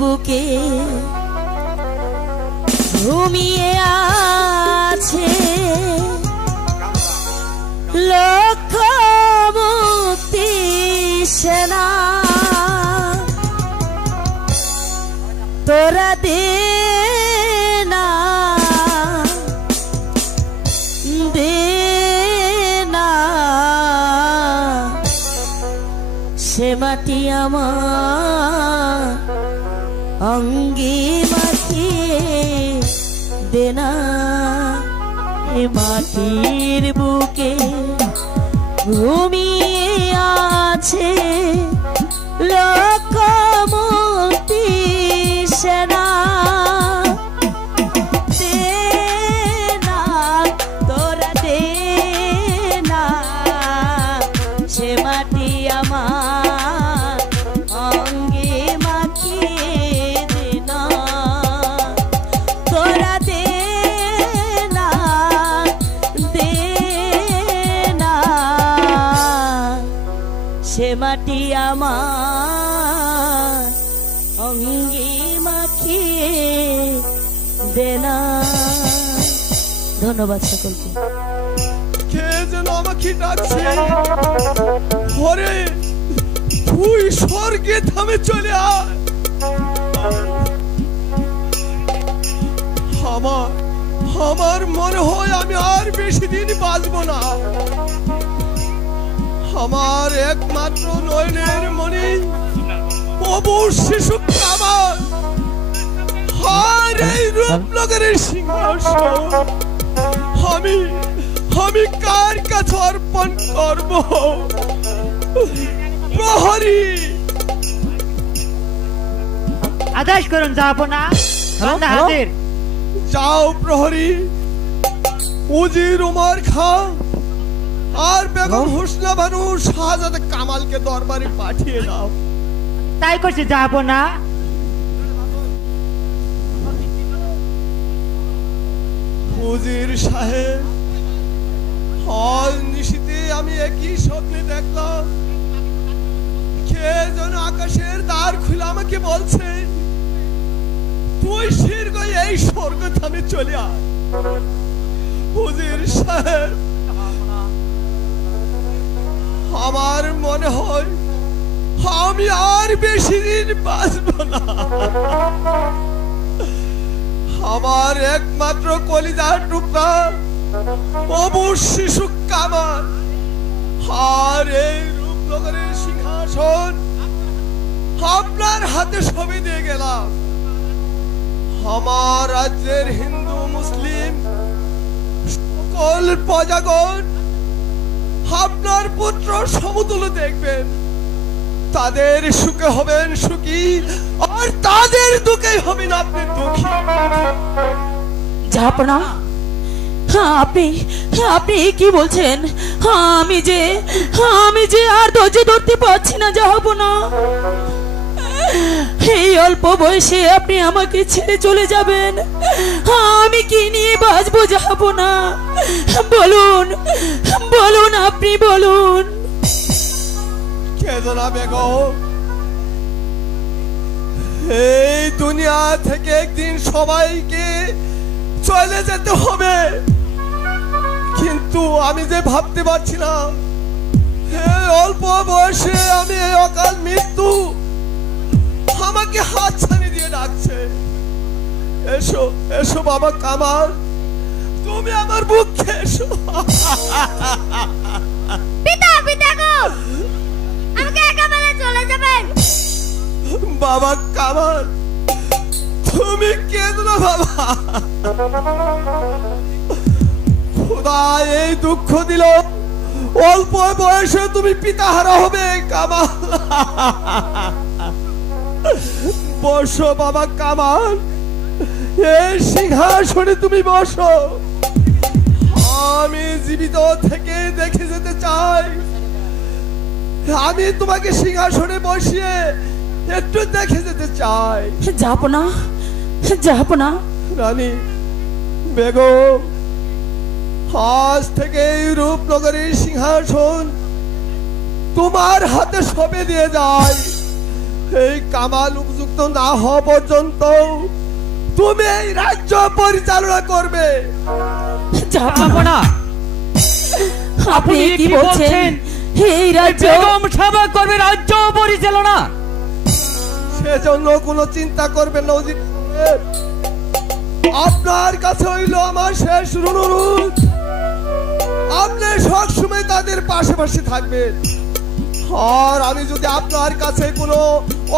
বুকে ঘুমিয়ে আছে লক্ষ মুক্তি সেনা তোরা দে না সে মাটি আমার অঙ্গে মাখিয়ে দেনা এ মাটির বুকে ঘুমিয়ে আছে লক্ষ মুক্তি সেনা দে না তোরা দে না সে মাটি আমার অঙ্গে মাখিয়ে দেনা তোরা দে না সে মাটি আমার অঙ্গে মাখিয়ে দেনা। ধন্যবাদ সকলকে। কে যেন আমাকে ডাকছে, ওরে তুই স্বর্গে থামে চলে আয়। আমার মনে হয় আমি আর বেশি দিন বাঁচব না। আমার একমাত্র নয়নের মনি প্রভুর শিশু আমার আর এই রূপনগরের সিংহাসন আমি কার কাছে অর্পণ করব? প্রহরী আদেশ করুন জাহাপনা। হাজির। যাও প্রহরী, উজির উমর খান আর বেগম হুসনা বানু শাহজাদা কামালকে দরবারে পাঠিয়ে দাও। তাই করছি জাহাপনা। উজির সাহেব, আজ নিশীথে আমি একই স্বপ্নে দেখলাম, কে যেন আকাশের দ্বার খুলে আমাকে বলছে তুই শীঘ্র এই স্বর্গ থামে চলে আয়। উজির সাহেব, আমার মনে হয় আমি আর বেশি দিন বাঁচব না। আমার একমাত্র কলিজার টুকরা অবুর শিশু কামাল আর এই রূপনগরের সিংহাসন আপনার হাতে সঁপে দিয়ে গেলাম। আমার রাজ্যের হিন্দু মুসলিম সকল প্রজাগণ আপনার পুত্র সমতুল্য দেখবেন, তাদের সুখে হবেন সুখী আর তাদের দুঃখে হবেন আপনি দুঃখী। জাহাপনা, আপনি কি বলছেন? আমি যে আর ধৈর্য ধরতে পারছি না জাহাপনা। এই অল্প বয়সে আপনি আমাকে ছেড়ে চলে যাবেন, আমি কি নিয়ে বাঁচবো জাহাপনা? বলুন আপনি বলুন। কেদনা বেগম, এই দুনিয়া থেকে একদিন সবাইকে চলে যেতে হবে, কিন্তু আমি যে ভাবতে পারছিলাম এই অল্প বয়সে আমি এই অকাল মৃত্যু আমাকে হাত ছানি দিয়ে ডাকছে। এসো এসো বাবা কামাল, তুমি আমার বুকে এসো। পিতা গো, আমাকে একা ফেলে চলে যাবেন? বাবা কামাল, তুমি কেঁদো না বাবা। খোদা এই দুঃখ দিল, অল্প বয়সে তুমি পিতাহারা হবে কামাল। বসো বাবা কামাল, এই সিংহাসনে তুমি বসো। আমি জীবিত থেকে দেখে যেতে চাই, আমি তোমাকে সিংহাসনে বসিয়ে একটু দেখে যেতে চাই। জাহাপনা, রানী বেগম, আজ থেকে এই রূপনগরের সিংহাসন তোমার হাতে সঁপে দিয়ে যায়। এই কামাল উপযুক্ত না হওয়া পর্যন্ত তুমি এই রাজ্য পরিচালনা করবে। জাহাপনা, আপনি কি বলছেন? এই রাজ্য বেগম সাহেব করবে রাজ্য পরিচালনা। সেজন্য কোনো চিন্তা করবেন না উজির সাহেব। আপনার কাছে হইল আমার শেষ অনুরোধ, আপনি সবসময় তাদের পাশাপাশি থাকবেন। আর আমি যদি আপনার কাছে কোনো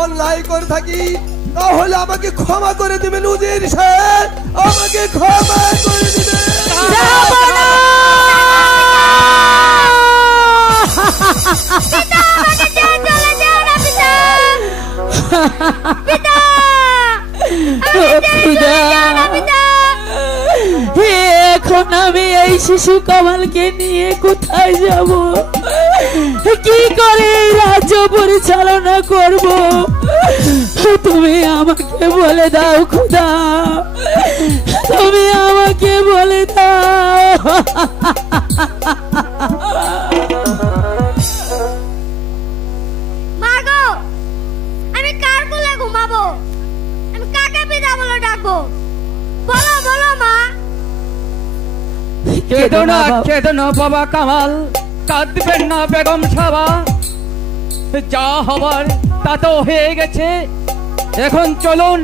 অন্যায় করে থাকি তাহলে আমাকে ক্ষমা করে দিবেন উজির সাহেব, আমাকে ক্ষমা করে দিবেন। জাহাপনা! পিতা, আমাকে ছেড়ে চলে যেও না পিতা। পিতা, আমাকে ছেড়ে চলে যেও না পিতা। এখন আমি এই শিশু কামালকে নিয়ে কোথায় যাব? কি করে এই রাজ্য পরিচালনা করব? তুমি আমাকে বলে দাও খোদা, তুমি আমাকে বলে দাও। মা গো, আমি কার কোলে ঘুমাবো? আমি কাকে পিতা বলে ডাকবো? বলো বলো মা। কেঁদো না বাবা কামাল, কাঁদবেন না বেগম সাহেব। যা হবার তা তো হয়ে গেছে। এখন চলুন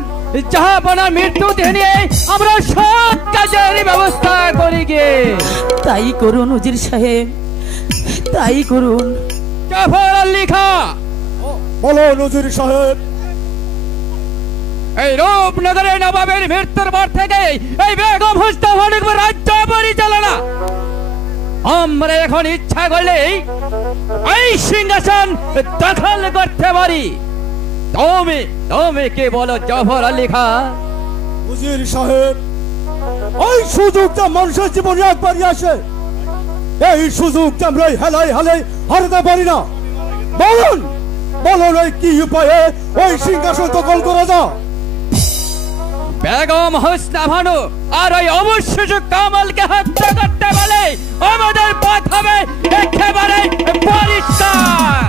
জাহাপনার মৃত্যু নিয়ে আমরা সব কাজের ব্যবস্থা করি গে। তাই করুন উজির সাহেব, তাই করুন। জাফর আলী খাঁ, বলো উজির সাহেব। এই রূপনগরের নবাবের মৃত্যুর পর থেকে এই বেগম মুস্তাফার রাজ্য পরিচালনা আমরা এখন ইচ্ছা করলে এই সিংহাসন দখল করতে পারি। তুমি কে বলো জাফর আলী খাঁ? উজির সাহেব, ওই সুযোগটা মানুষের জীবনে একবারই আসে। এই সুযোগটা আমরা হেলাই হারাতে পারি না। বলুন ওই কি উপায়ে ওই সিংহাসন দখল করা যায়? বেগম হোসনা ভানু আর ওই অবশ্যই কামালকে হত্যা করতে বলে আমাদের পথ হবে একেবারে পরিষ্কার।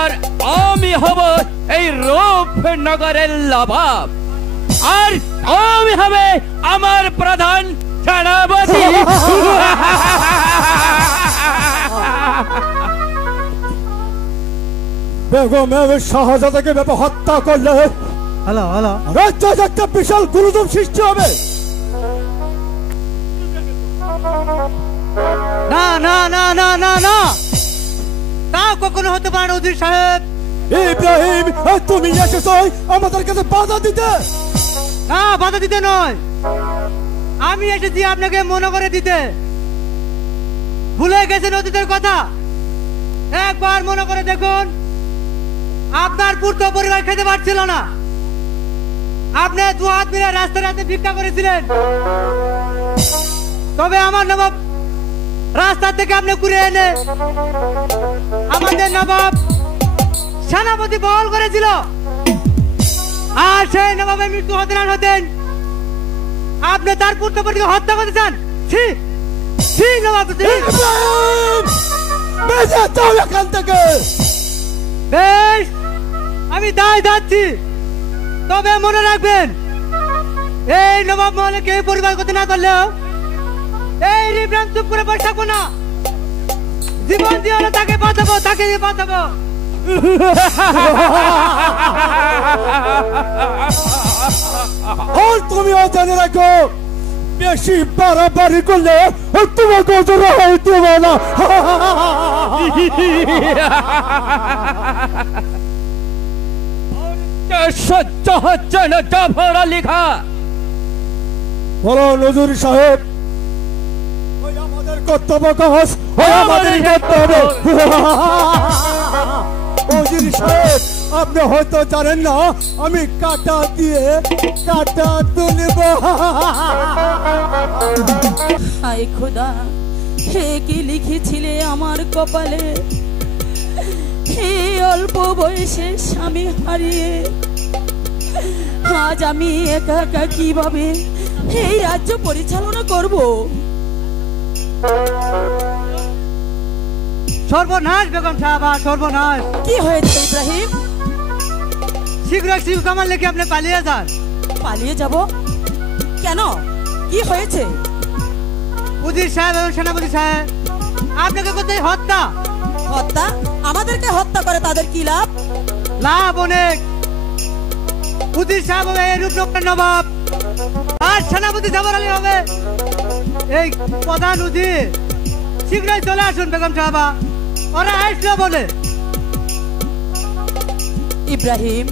আর আমি হব এই রূপনগরের নবাব, আর আমি হবে আমার প্রধান সেনাপতি। বেগম শাহজাদাকে ব্যাপক হত্যা করলে রাজ্যে একটা বিশাল গুরুদম সৃষ্টি হবে। না না না না না না, তা কখনো হতে পারে না উজির সাহেব। ইব্রাহিম, তুমি এসেছো আমাদের কাছে বাধা দিতে? না, বাধা দিতে নয়, আমি এসেছি আপনাকে মনে করে দিতে। ভুলে গেছেন অতীতের কথা? একবার মনে করে দেখুন, আপনার পূর্ত পরিবার খেতে পারছিল না, আপনি দু হাত মিলে রাস্তায় ভিক্ষা করেছিলেন। তবে আমার নবাব রাস্তা থেকে আপনি ঘুরে এনে আমাদের নবাব সেনাপতি বহল করেছিল, আর সেই নবাবের মৃত্যু হতে না হতেন আপনি তার পুত্রপতিকে হত্যা করতে চান। নবাব, এখান থেকে বেশ, আমি দায় যাচ্ছি। তবে মনে রাখবেন, এই নবাব মহলে কেউ পরিবার করতে না করলেও এই রিব্রান চুপ করে বসে থাকবো না। জীবন দিয়ে হলে তাকে বাঁচাবো, তাকে দিয়ে বাঁচাবো। আর তুমিও জেনে রাখো, বেশি বাড়াবাড়ি করলে তোমাকে দেব না। সহ্য হচ্ছে না জাফর আলী খাঁ। বলো নজরুল সাহেব, ওই আমাদের কর্তব্য কাজ, ওই আমাদের কর্তব্য। নজরুল সাহেব, আপনি হয়তো জানেন না আমি কাটা দিয়ে কাটা তুলব। হায় খোদা, হে কি লিখেছিলে আমার কপালে? এই অল্প বয়সে স্বামী হারিয়ে আজ আমি একা একা কিভাবে এই রাজ্য পরিচালনা করব? সর্বনাশ বেগম সাহেবা, সর্বনাশ। কি হয়েছে ইব্রাহিম? শীঘ্র শিশু কামাল লেখে আপনি পালিয়ে যান। পালিয়ে যাব কেন? কি হয়েছে? উজির সাহেব এবং সেনাপতি সাহেব আপনাকে কোথায় হত্যা। হত্যা? আমাদেরকে হত্যা করে তাদের কি লাভ? লাভ অনেক। উজির সাহেব হবে এই রূপনগর নবাব, আর সেনাপতি জাফর আলী হবে এই প্রধান উজির। শীঘ্রই চলে আসুন বেগম সাহেবা, ওরা আসলো বলে। ইব্রাহিম,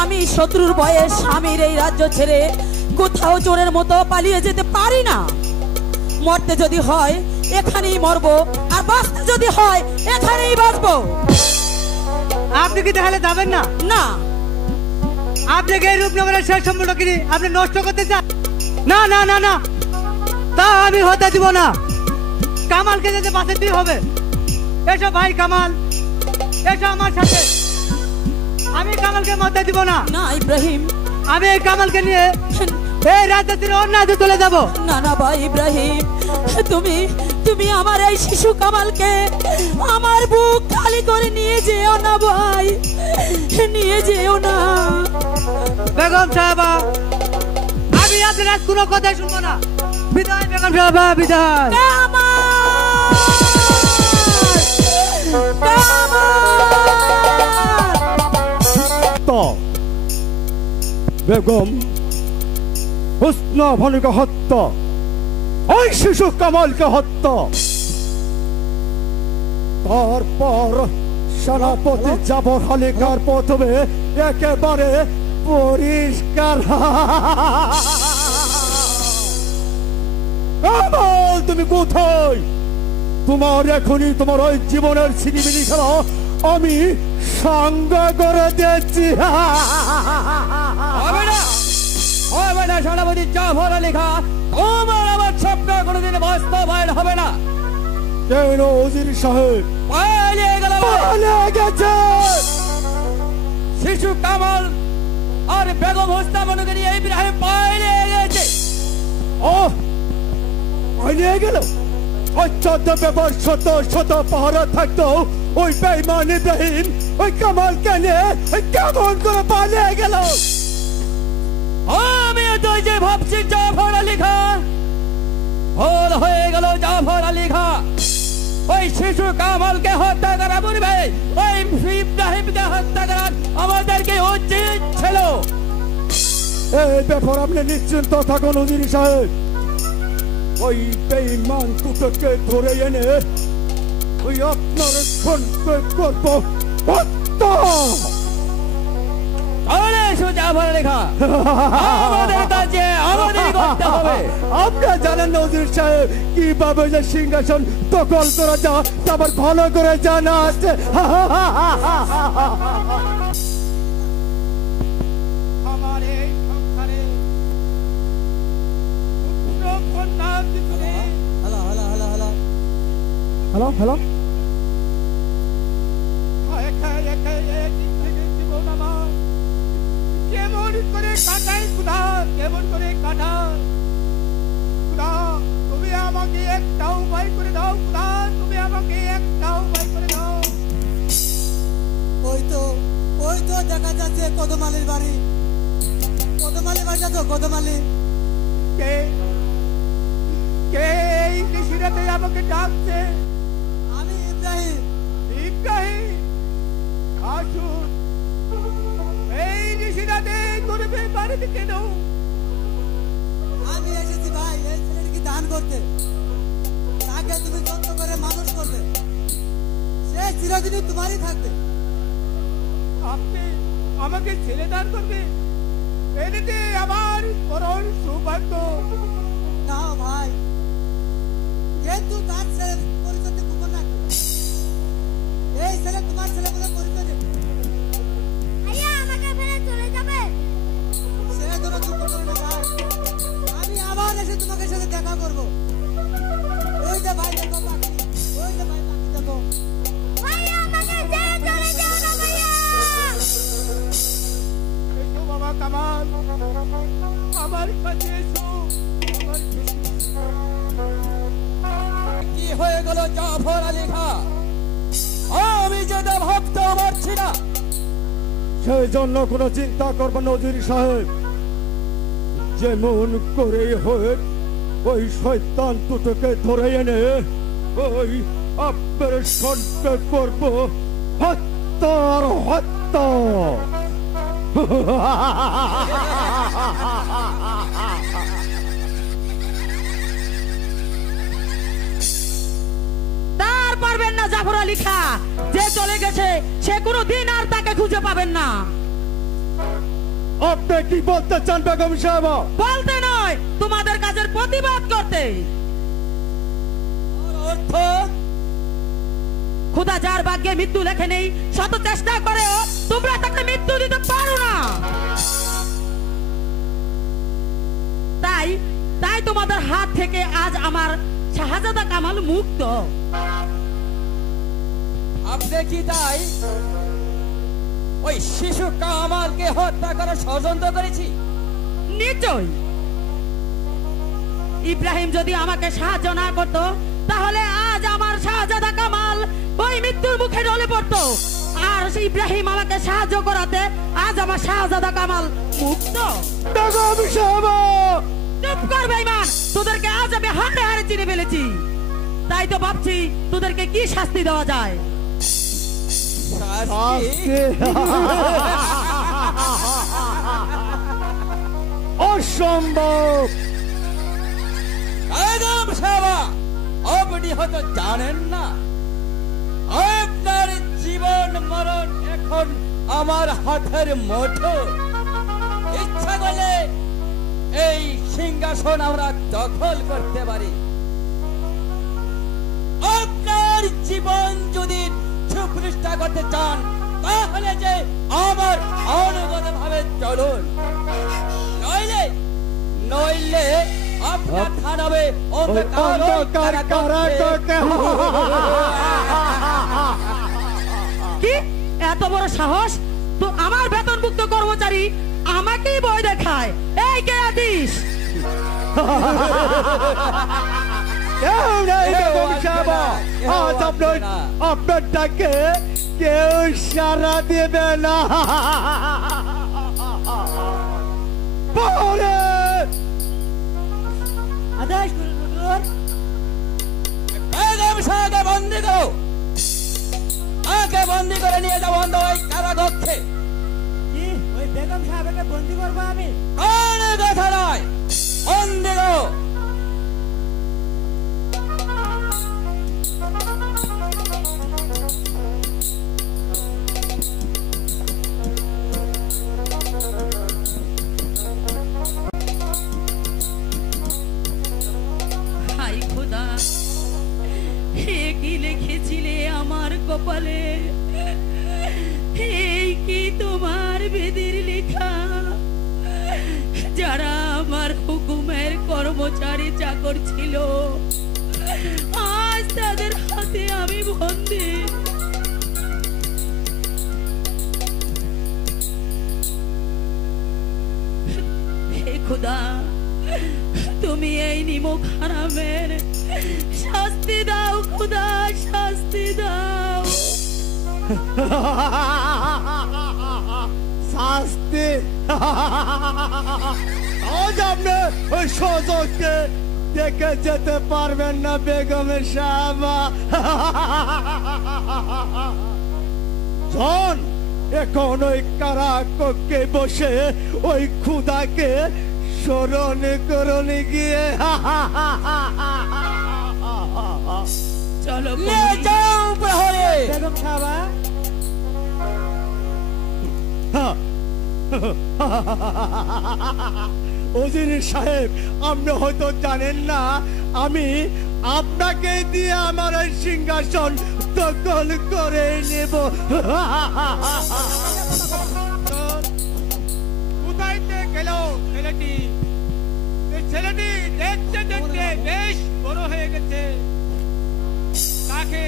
আমি শত্রুর ভয়ে স্বামীর এই রাজ্য ছেড়ে কোথাও চোরের মতো পালিয়ে যেতে পারি না। মরতে যদি হয় এখানেই মরবো, আর বাঁচতে যদি হয় এখানেই বাঁচবো। আপনি কি তাহলে যাবেন না? না। আপনাকে এই রূপনগরের শেষ সম্পূর্ণ কিনি আপনি নষ্ট করতে চান? না না না না, তা আমি হতে দিব না। কামালকে যেতে বাঁচাতেই হবে। এসো ভাই কামাল, এসো আমার সাথে। আমি কামালকে মরতে দিব না। না ইব্রাহিম, আমি এই কামালকে নিয়ে এই রাজনীতির অন্য হাতে চলে যাব। না না ভাই ইব্রাহিম, তুমি তুমি আমার এই শিশু কামালকে আমার বুক খালি করে নিয়ে যেও না ভাই, নিয়ে যেও না। বেগম সাহেবা, আমি আপনার আজ কোনো কথা শুনবো না। বিদায় বেগম সাহেবা, বিদায়। বেগম হুসনা ভানুকে হত্যা, ওই শিশু কামালকে হত্যা, তারপর সেনাপতি জাফর আলীকার প্রথমে একেবারে পরিষ্কার। কামাল তুমি কোথায়? তোমার এখনই তোমার ওই জীবনের ছিনিমিনি খেলা আমি সঙ্গ করে দিচ্ছি। হবে না, হবে না সেনাপতি জাফর আলী খান, তোমার আমার স্বপ্ন কোনোদিন বাস্তবায়ন হবে না। কেন উজির সাহেব? পালিয়ে গেল, পালিয়ে গেছে। শিশু কামাল আর বেগম হোসনা বানুকে নিয়ে ইব্রাহিম পালিয়ে গেছে। ও পালিয়ে গেল? ওই 14 ব্যাপার শত শত পাহারা থাকতো, ওই বেঈমান ইব্রাহিম ওই কামালকে নিয়ে কেমন করে পালিয়ে গেল? আমি তো যে ভাবছি জাফর আলী খান ভুল হয়ে গেল। জাফর আলী খান ওই শিশু কামালকে হত্যা করা বলবে, ওই ইব্রাহিমকে হত্যা করা আমাদেরকে উচিত ছিল। এই ব্যাপার আপনি নিশ্চিন্ত থাকুন উজির সাহেব। ওই বেঈমান দুটোকে ধরে এনে ওই আপনার সঙ্গে করব হত্যা। চলে এসো জাফর আলী খান, আমাদের কাছে আমাদেরই করতে হবে। আপনারা জানেন না উজির সাহেব কিভাবে যে সিংহাসন দখল করা যায় তা আমার ভালো করে জানা আছে। আমার এই সংসারে পুত্র কন্যা দিতে হ্যালো হ্যালো, জীবন আমার কেমন করে কাটাই খুদা, কেমন করে কাটাই খুদা। তুমি আমাকে একটা উপায় করে দাও খুদা, তুমি আমাকে একটা উপায় করে দাও। ওই তো দেখা যাচ্ছে কদমালির বাড়ি। কদমালির বাড়িটা তো কদমালি। কে কে এই নিশিরাতে আমাকে ডাকছে? আমি ইব্রাহিম। ইব্রাহিম আসুন, এই নিশিরাতে গরিবের বাড়িতে কেন? আমি এসেছি ভাই এই ছেলেটিকে দান করতে। তাকে তুমি যত্ন করে মানুষ করবে, সে চিরদিনই তোমারই থাকবে। আপনি আমাকে ছেলে দান করবে? এতে আমার পরম সৌভাগ্য। না ভাই, কিন্তু তার ছেলে পরিচয় গোপন রাখবে। এই ছেলে তোমার ছেলে বলে পরিচয় দেবে। আইয়া আমাকে ফেলে চলে যাবে? সে তোরা চুপ করে না ভাই, আমি আবার এসে তোমাকে সাথে দেখা করবো। ওই যে ভাই দেখো পাখি, ওই যে ভাই পাখি দেখো। ভাইয়া আমাকে ছেড়ে চলে যেও না ভাইয়া। এসো বাবা কামাল, আমার কাছে এসো, আমার কাছে এসো। কি হয়ে গেল জাফর আলী খাঁ? আমি যেটা ভাবতেও পারছি না। সেই জন্য কোনো চিন্তা করবেন না উজির সাহেব, যেমন করে হোক ওই শয়তান দুটোকে ধরে এনে ওই অপারেশনটা করব হত্যার হত্যা। তার পারবেন না জাফর আলী খাঁ, যে চলে গেছে সে কোনো দিন আর তাকে খুঁজে পাবেন না। আপনি কি বলতে চান বেগম সাহেব? বলতে নয়, তোমাদের কাজের প্রতিবাদ করতে। অর্থ খোদা যার ভাগ্যে মৃত্যু লেখে নেই, শত চেষ্টা করেও তোমরা তাকে মৃত্যু দিতে পারো না। তাই তাই তোমাদের হাত থেকে আজ আমার শাহজাদা কামাল মুক্ত। আপনি কি তাই ওই শিশু কামালকে হত্যা করার ষড়যন্ত্র করেছি? নিশ্চয়। ইব্রাহিম যদি আমাকে সাহায্য না করতো তাহলে আজ আমার শাহজাদা কামাল ওই মৃত্যুর মুখে ঢলে পড়তো, আর সেই ইব্রাহিম আমাকে সাহায্য করাতে আজ আমার শাহজাদা কামাল মুক্ত। বেগম সাহেব, চুপ কর বেঈমান, তোদেরকে আজ আমি হাড়ে হাড়ে চিনে ফেলেছি। তাই তো ভাবছি তোদেরকে কি শাস্তি দেওয়া যায়। অসম্ভব। বেগম সাহেব, আপনি হয়তো জানেন না আপনার জীবন মরণ এখন আমার হাতের মুঠো। ইচ্ছা করলে এই সিংহাসন আমরা দখল করতে পারি। আপনার জীবন যদি সুপ্রতিষ্ঠা করতে চান তাহলে যে আমার অনুগত ভাবে চলুন, নইলে নইলে আপনার থানাবে অন্ধকার কারাগারে। কি এত বড় সাহস? তো আমার বেতনভুক্ত কর্মচারী আমাকেই ভয় দেখায়। এই কে আদিস? কেউ নেই বেগম সাহেব, আজ আপনার ডাকে কেউ সাড়া দেবে না। পরে আদেশ করুন। বেগম সাহেবকে বন্দি করো, তাকে বন্দি করে নিয়ে যাবো অন্ধ ওই কারাকক্ষে। কি ওই বেগম সাহেবকে বন্দি করবো আমি? কোনো কথা নয়, বন্দি করো। হাই খোদা, হে কি লিখেছিলে আমার কপালে? এই কি তোমার বেদের লেখা? যারা আমার হুকুমের কর্মচারী চাকর ছিল আজ তাদের হাতে আমি বন্দী। হে খোদা, তুমি এই নিমক হারামের শাস্তি দাও খোদা, শাস্তি দাও। শাস্তি? আজ আপনি ওই সুযোগকে দেখে যেতে পারবেন না বেগম সাহেব। শোন, এখন ওই কারাকক্ষে বসে ওই খুদাকে স্মরণ করুন গিয়ে। চলো নিয়ে যাও প্রহরে। বেগম সাহেব, ওজির সাহেব, আপনি হয়তো জানেন না আমি আপনাকে দিয়ে আমার এই সিংহাসন দখল করে নেব। কোথায় গেল ছেলেটি? ছেলেটি দেখতে দেখতে বেশ বড় হয়ে গেছে, তাকে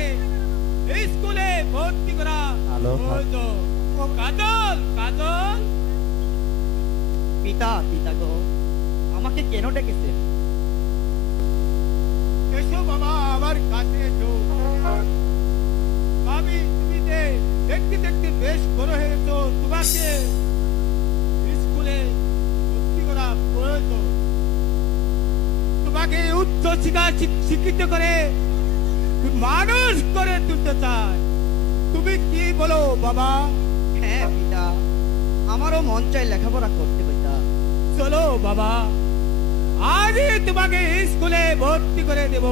স্কুলে ভর্তি করা প্রয়োজন। কাজল, কাজল, পিতা পিতা গো, আমাকে কেন ডেকেছেন? এসো বাবা, আমার কাছে এসো। আমি তুমি দেখতে দেখতে বেশ বড় হয়েছো, তোমাকে স্কুলে ভর্তি করা প্রয়োজন। তোমাকে উচ্চ শিক্ষা শিক্ষিত করে মানুষ করে তুলতে চাই। তুমি কি বলো বাবা? হ্যাঁ পিতা, আমারও মন চাই লেখাপড়া করতে পিতা। চলো বাবা, আজই তোমাকে স্কুলে ভর্তি করে দেব।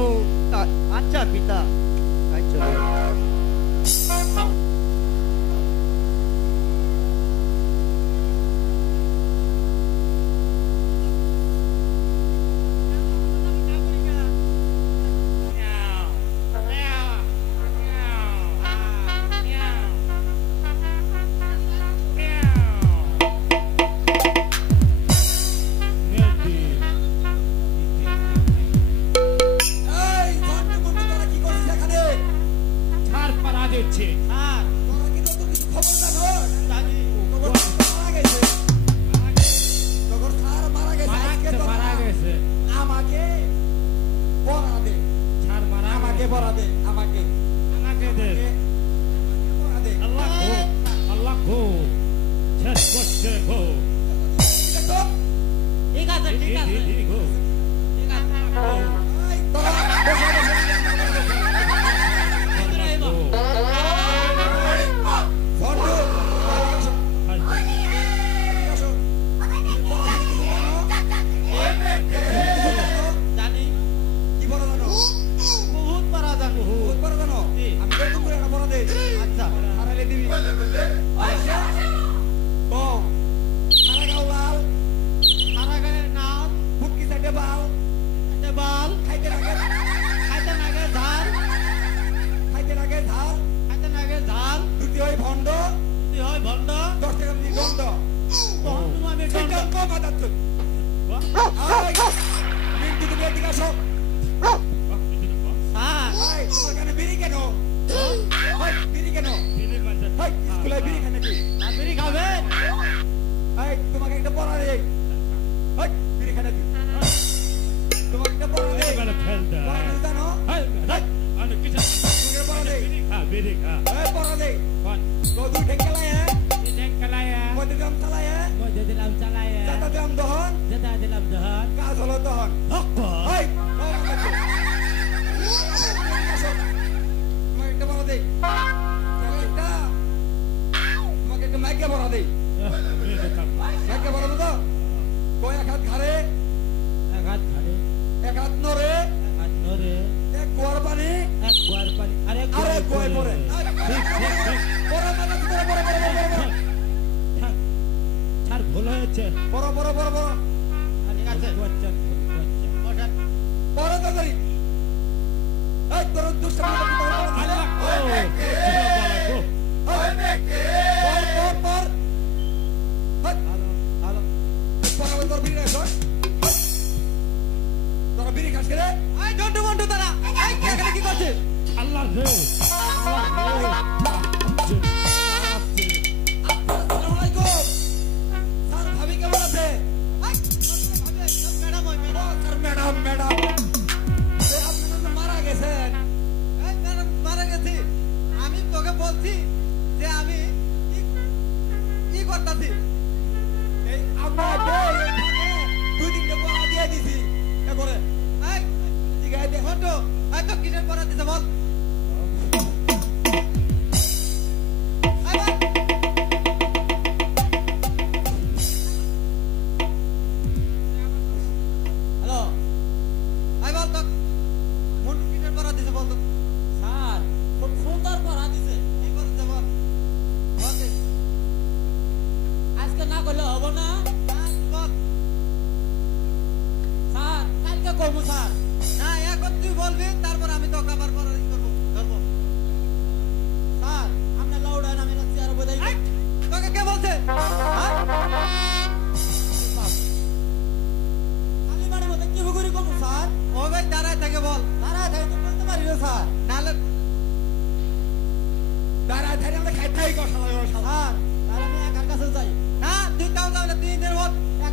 আচ্ছা পিতা, তাই চলো।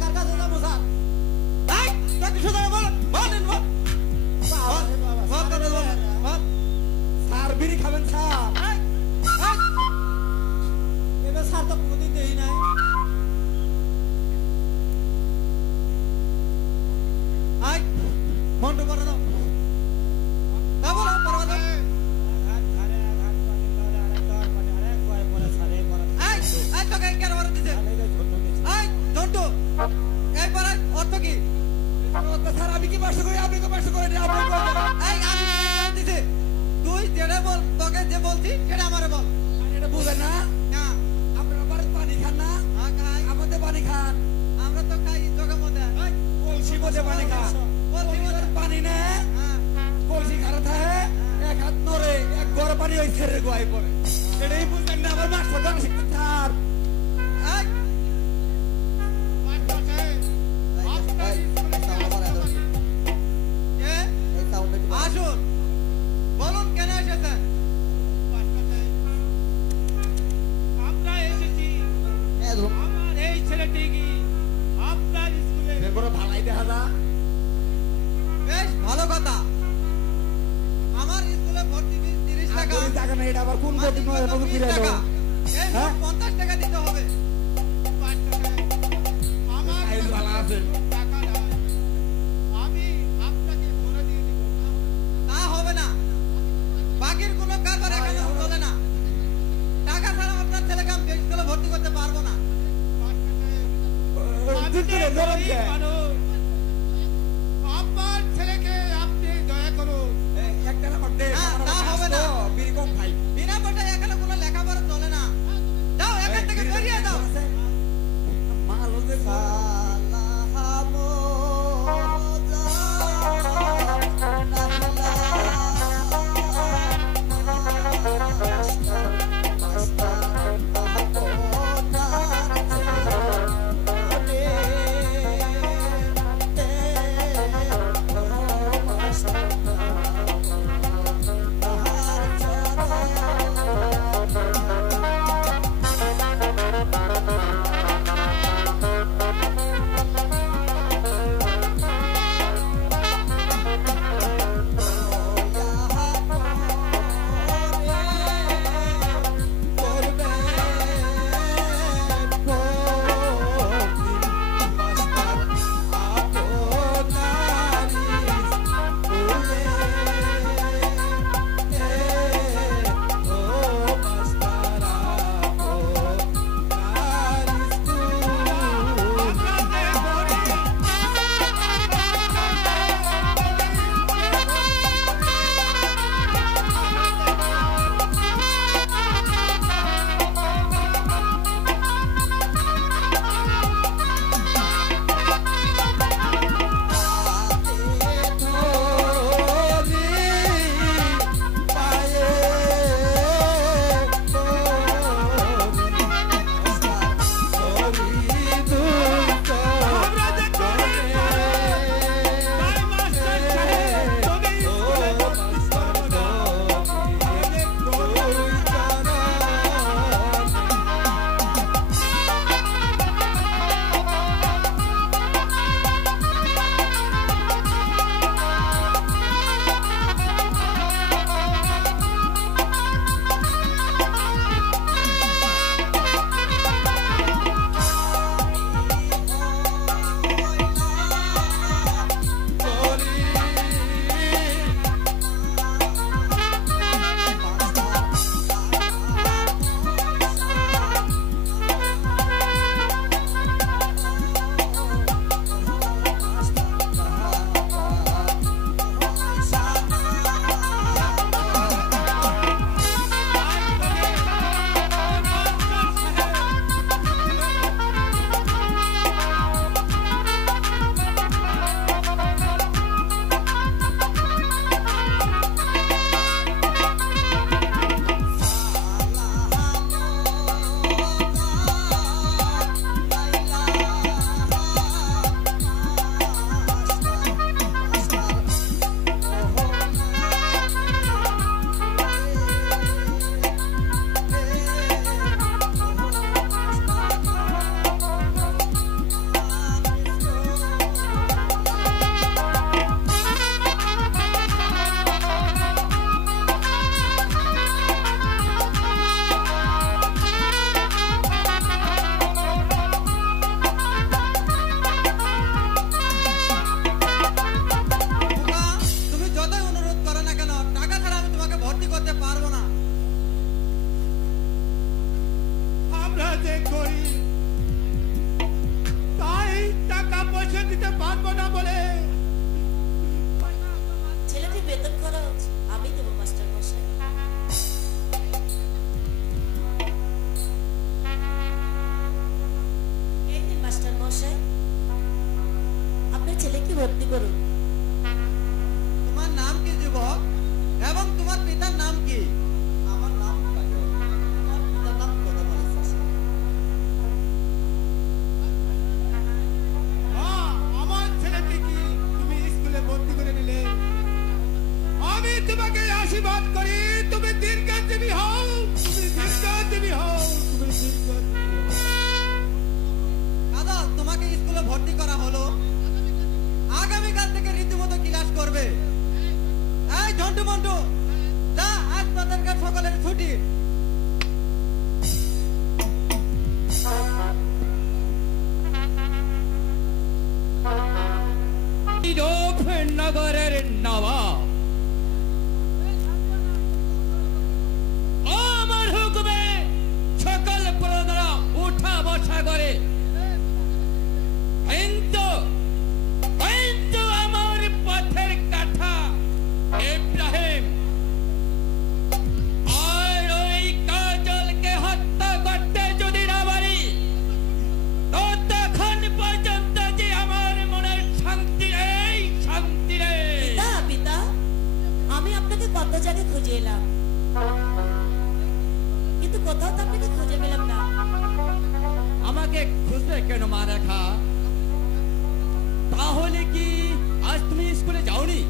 কাকার কাছে যাবো স্যার। এই তাকে সোজা বল বলেন বল স্যার বিড়ি খাবেন স্যার? এবার স্যার তো কোনোদিন দেই নাই। আই মন্টু করে দাও না বলো পড়া দাও। এই তোকে কেন বলে দিছে? এই জন্টু এই পড়া অর্থ কি? স্যার আমি কি বাসা করি? আপনি তো বাসা করেন। এই আমি দিছে তুই যেটা বল তোকে যে বলছি সেটা আমারে বল। এটা বুঝেন না? না আপনারা বাড়িতে পানি খান না? খাই আমাদের পানি খান। আমরা তো খাই জগের মধ্যে কলসি মধ্যে পানি খান। বলছি মধ্যে পানি নে কলসি খারাপ থাকে এক হাত নড়ে এক গড় পানি ওই ছেড়ে গোয়াই পড়ে। এটাই বুঝলেন না? আমার মাস্টার জানা শিখতেন স্যার। আসুন বলুন কেন এসেছেন? আমরা এসেছি আমার এই ছেলেটি কি আপনার স্কুলে বড় ভালাই দেখা যা। বেশ ভালো কথা। আমার স্কুলে ভর্তি ফিস 30 টাকা। টাকা না, এটা আবার কোন ভর্তি নয়? নতুন ফিরে এলো। এই মোট 50 টাকা দিতে হবে। আমার আইল ভালো আছে। টাকা নাই, আমি আপনাকে বলে দিয়ে দিব। তা হবে না, বাকির কোনো কারবার এখানে চলে না। টাকা ছাড়া আপনার ছেলেকে আমি স্কুলে ভর্তি করতে পারবো না। আপনার ছেলেকে আপনি দয়া করুন। একটা না করতে তা হবে না। বিড়ি কম খাই। বিনা পয়সায় এখানে কোনো লেখাপড়া চলে না। যাও এখান থেকে বেরিয়ে যাও। মাল হতে দীপক, এবং তোমার পিতার নাম কি? আমার নাম কাজল, আমার পিতার নাম কদম আলী চাচা। আমার ছেলেকে কি তুমি স্কুলে ভর্তি করে নিলে? আমি তোমাকে আশীর্বাদ করি, তুমি দীর্ঘজীবী হও, তুমি দীর্ঘজীবী হও, তুমি দীর্ঘজীবী হও। কাজল, তোমাকে স্কুলে ভর্তি করা হলো, আগামীকাল থেকে রীতিমতো ক্লাস করবে। এই ঝন্টু মন্টু, যা, আজ তাদেরকে সকলের ছুটি। নগরের নবাব আমার হুকুমে সকল প্রজারা উঠা বসা করে, কিন্তু আমার পথের কাঠা ইব্রাহিম আর ওই কাজলকে হত্যা করতে যদি না পারি, ততক্ষণ পর্যন্ত যে আমার মনের শান্তি নেই, শান্তি নেই। পিতা পিতা, আমি আপনাকে কত জায়গায় খুঁজে এলাম, কিন্তু কোথাও তো আপনাকে খুঁজে পেলাম না। আমাকে খুঁজবে কেন মা রেখা? তাহলে কি আজ তুমি স্কুলে যাওনি?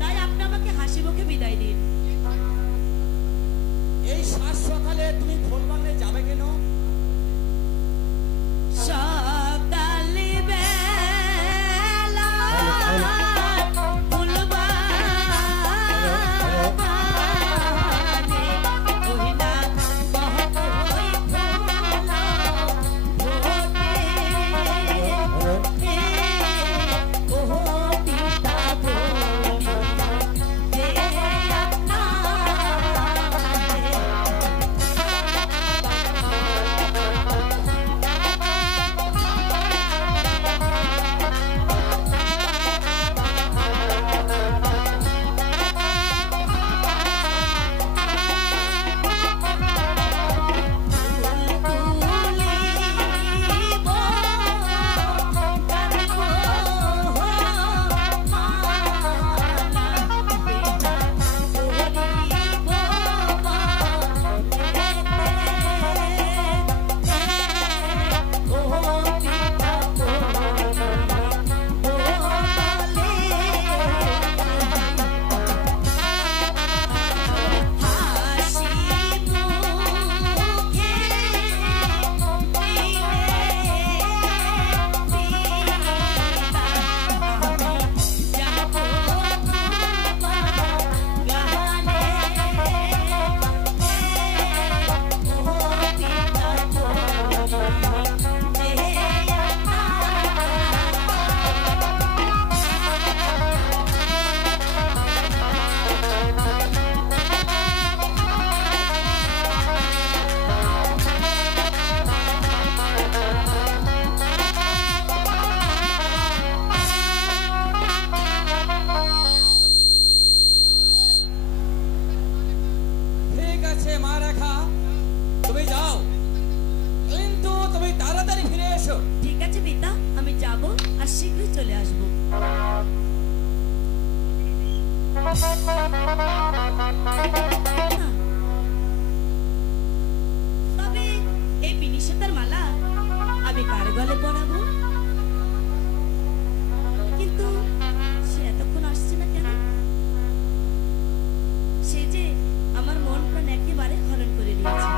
তাই আপনি আমাকে হাসি মুখে বিদায় দিন। এই সাত সকালে তুমি ফুল বাগানে যাবে কেন? সকালে বেলা ফুল বাগানে ওইনা কতই ফুল ফোটে, ও পিতা বলি যে তবে এই বিনিশতার মালা আমি কার গলে পরাবো? কিন্তু সে এতক্ষণ আসছে না কেন? সে যে আমার মন প্রাণ একেবারে হরণ করে নিয়েছে।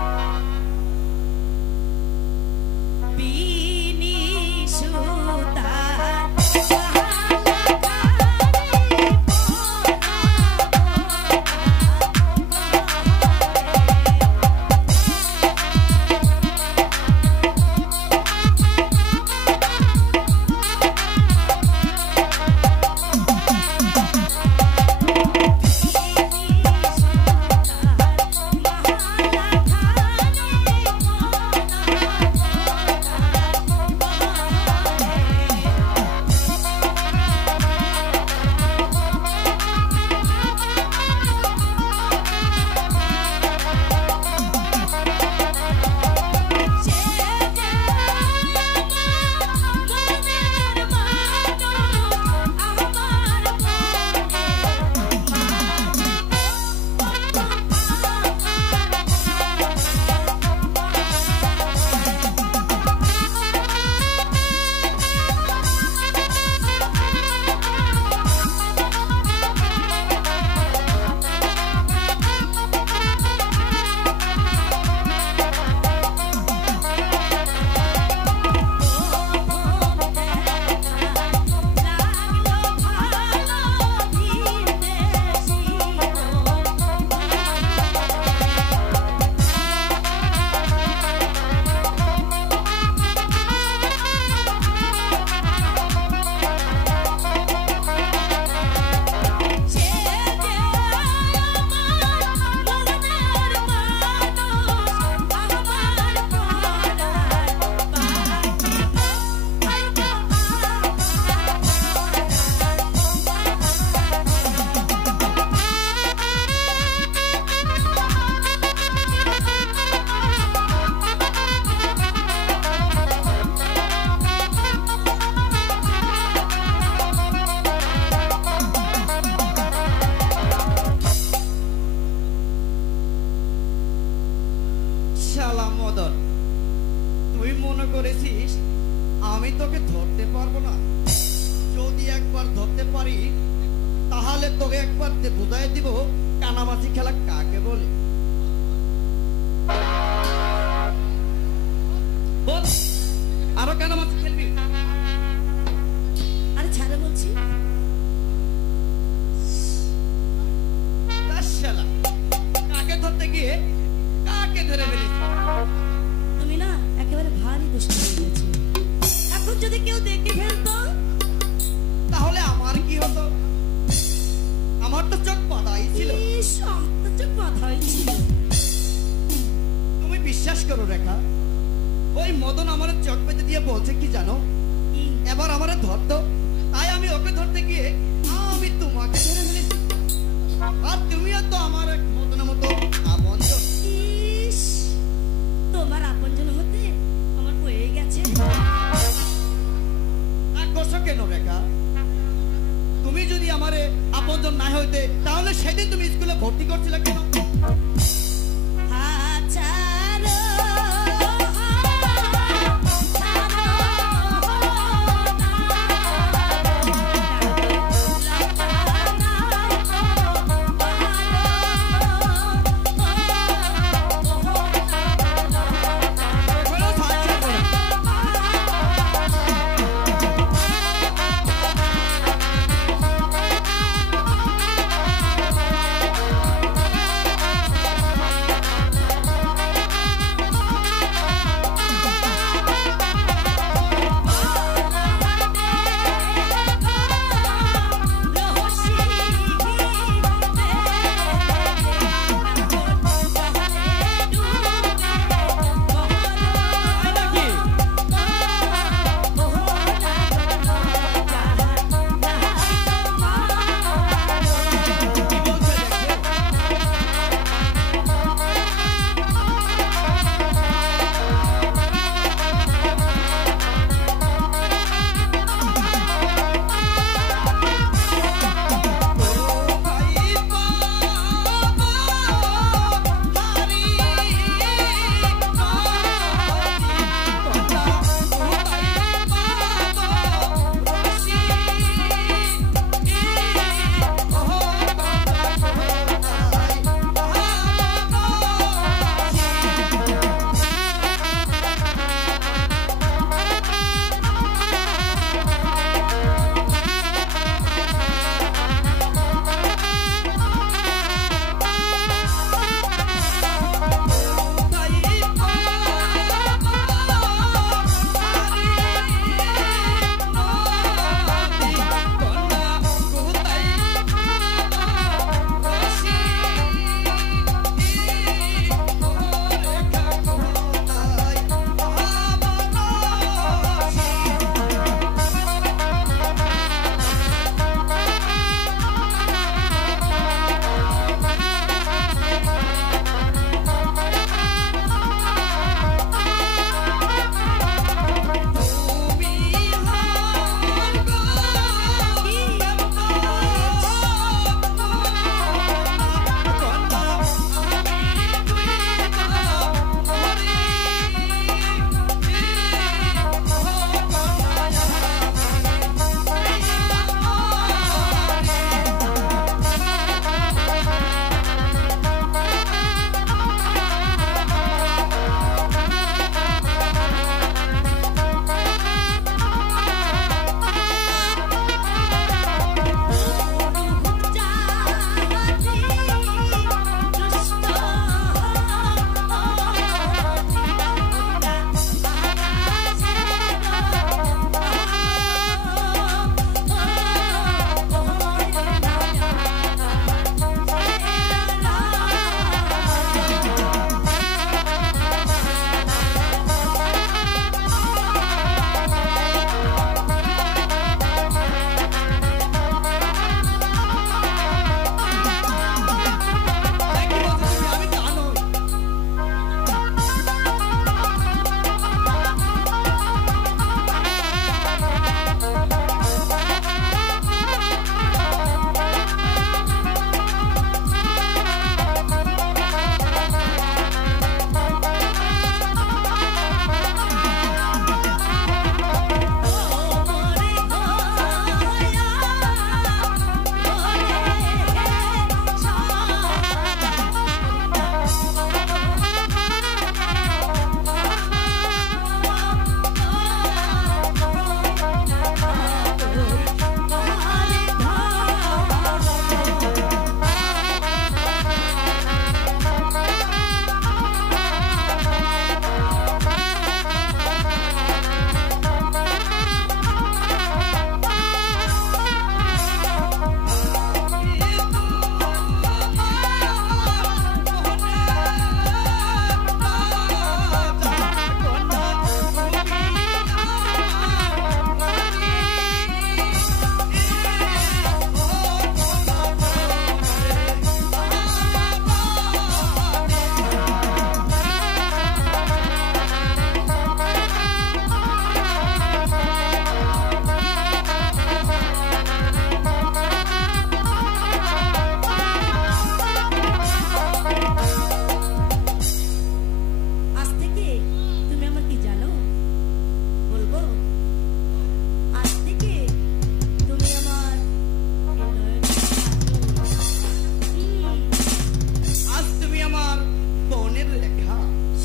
শালা মদন, তুই মনে করেছিস আমি তোকে ধরতে পারবো না? যদি একবার ধরতে পারি তাহলে তোকে একবার বুঝাই দিব কানামাছি খেলা কাকে বলে। বল, আরো কানামাছি খেলবি? আরে ছাড়ে বলছি। শালা, কাকে ধরতে গিয়ে কাকে ধরে ফেলেছি? তুমি না একেবারে ভারী দুষ্ট হয়ে গেছো। এখন যদি কেউ দেখে ফেলতো তাহলে আমার কি হতো? আমার তো চোখ বাঁধাই ছিল। চোখ মাথায় ছিল। তুমি বিশ্বাস করো রেখা, ওই মদন আমার চোখ পেতে দিয়ে বলছে কি জানো, এবার আমারে ধরতো, তাই আমি ওকে ধরতে গিয়ে আমি তোমাকে ধরে ফেলেছি। আর তুমিও তো আমার মদনের মতো আপনজন। ইস, তোমার আপনজন হতে আমার হয়ে গেছে। আকর্ষণ কেন রেখা? তুমি যদি আমারে আপনজন না হইতে তাহলে সেদিন তুমি স্কুলে ভর্তি করছিলে কেন?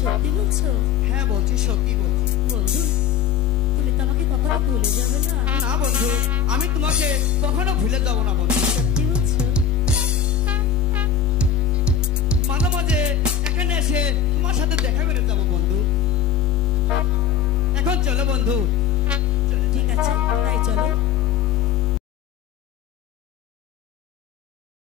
সত্যি বলছো? হ্যাঁ বলছি, সত্যি বলছি। বন্ধু, তুমি তো আমাকে কখনো ভুলে যাবে না? না বন্ধু, আমি তোমাকে কখনো ভুলে যাব না বন্ধু। সত্যি বলছো? মাঝে মাঝে এখানে এসে তোমার সাথে দেখা করে যাবো বন্ধু। এখন চলো বন্ধু। ঠিক আছে, তাই চলো।